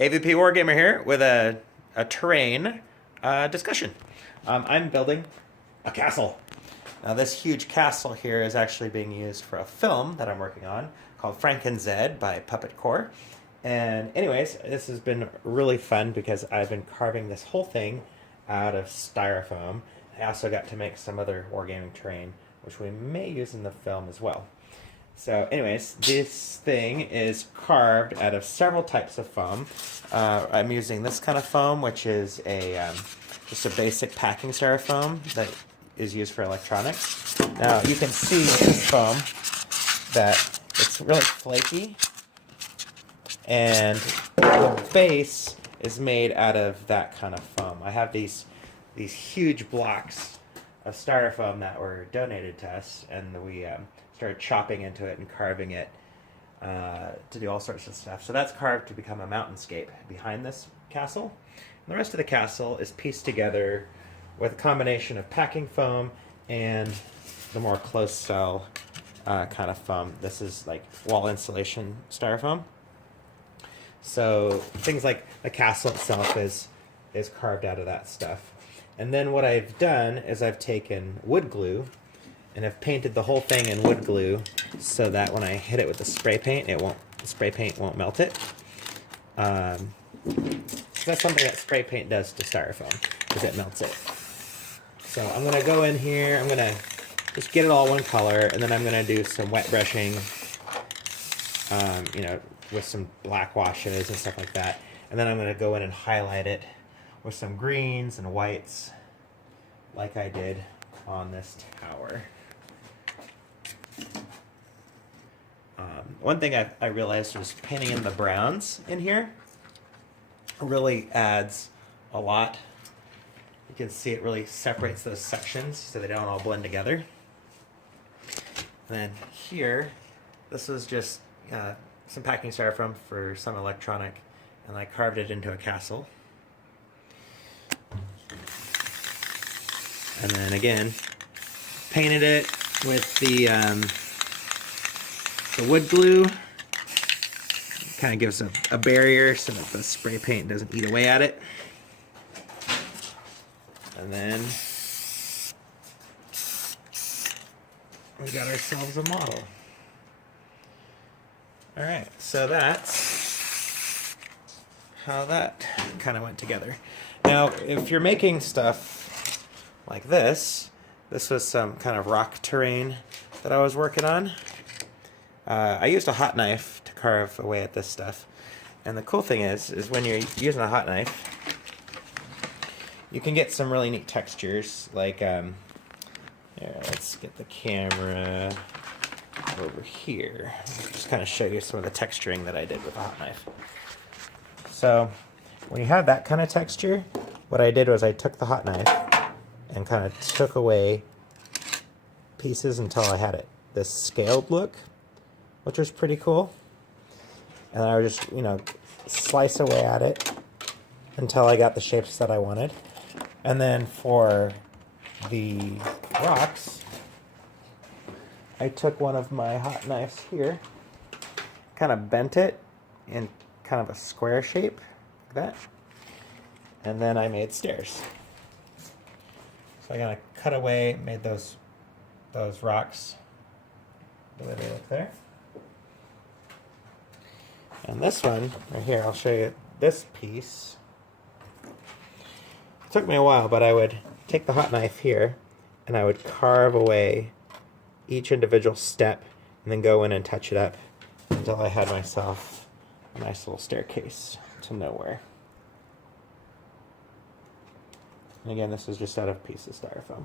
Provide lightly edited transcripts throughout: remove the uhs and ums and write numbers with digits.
AVP Wargamer here with a terrain discussion. I'm building a castle. Now this huge castle here is actually being used for a film that I'm working on called Franken Zed by Puppetcore. And anyways, this has been really fun because I've been carving this whole thing out of styrofoam. I also got to make some other wargaming terrain, which we may use in the film as well. So anyways, this thing is carved out of several types of foam. I'm using this kind of foam, which is just a basic packing styrofoam that is used for electronics. Now you can see in this foam that it's really flaky, and the base is made out of that kind of foam. I have these huge blocks of styrofoam that were donated to us, and we started chopping into it and carving it to do all sorts of stuff. So that's carved to become a mountainscape behind this castle. And the rest of the castle is pieced together with a combination of packing foam and the more close cell kind of foam. This is like wall insulation styrofoam. So things like the castle itself is carved out of that stuff. And then what I've done is I've taken wood glue and I've painted the whole thing in wood glue so that when I hit it with the spray paint, the spray paint won't melt it. So that's something that spray paint does to styrofoam, is it melts it. So I'm gonna go in here, I'm gonna just get it all one color, and then I'm gonna do some wet brushing, with some black washes and stuff like that. And then I'm gonna go in and highlight it with some greens and whites like I did on this tower. One thing I realized was painting in the browns in here really adds a lot. You can see it really separates those sections so they don't all blend together. And then here, this was just some packing styrofoam for some electronic, and I carved it into a castle. And then again, painted it with the wood glue. Kind of gives a barrier so that the spray paint doesn't eat away at it. And then we got ourselves a model. Alright, so that's how that kind of went together. Now, if you're making stuff like this was some kind of rock terrain that I was working on. I used a hot knife to carve away at this stuff. And the cool thing is when you're using a hot knife, you can get some really neat textures, like, here, let's get the camera over here. Just kind of show you some of the texturing that I did with a hot knife. So, when you have that kind of texture, what I did was I took the hot knife and kind of took away pieces until I had this scaled look, which was pretty cool. And I would just, slice away at it until I got the shapes that I wanted. And then for the rocks, I took one of my hot knives here, kind of bent it in kind of a square shape, like that. And then I made stairs. So I kind of cut away, made those rocks the way they look there. And this one, right here, I'll show you this piece. It took me a while, but I would take the hot knife here, and I would carve away each individual step, and then go in and touch it up until I had myself a nice little staircase to nowhere. And again, this is just out of a piece of styrofoam.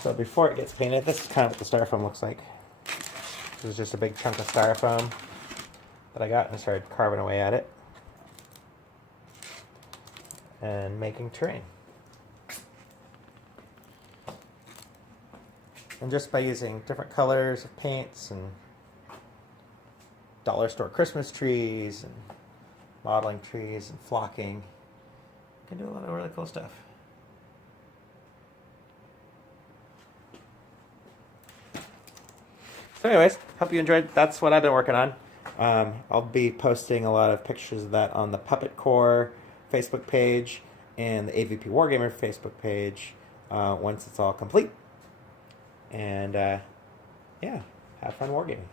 So before it gets painted, this is kind of what the styrofoam looks like. This is just a big chunk of styrofoam that I got and started carving away at it and making terrain. And just by using different colors of paints and dollar store Christmas trees and modeling trees and flocking, you can do a lot of really cool stuff. So anyways, hope you enjoyed. That's what I've been working on. I'll be posting a lot of pictures of that on the puppetcore Facebook page and the AVP Wargamer Facebook page once it's all complete. And yeah, have fun wargaming.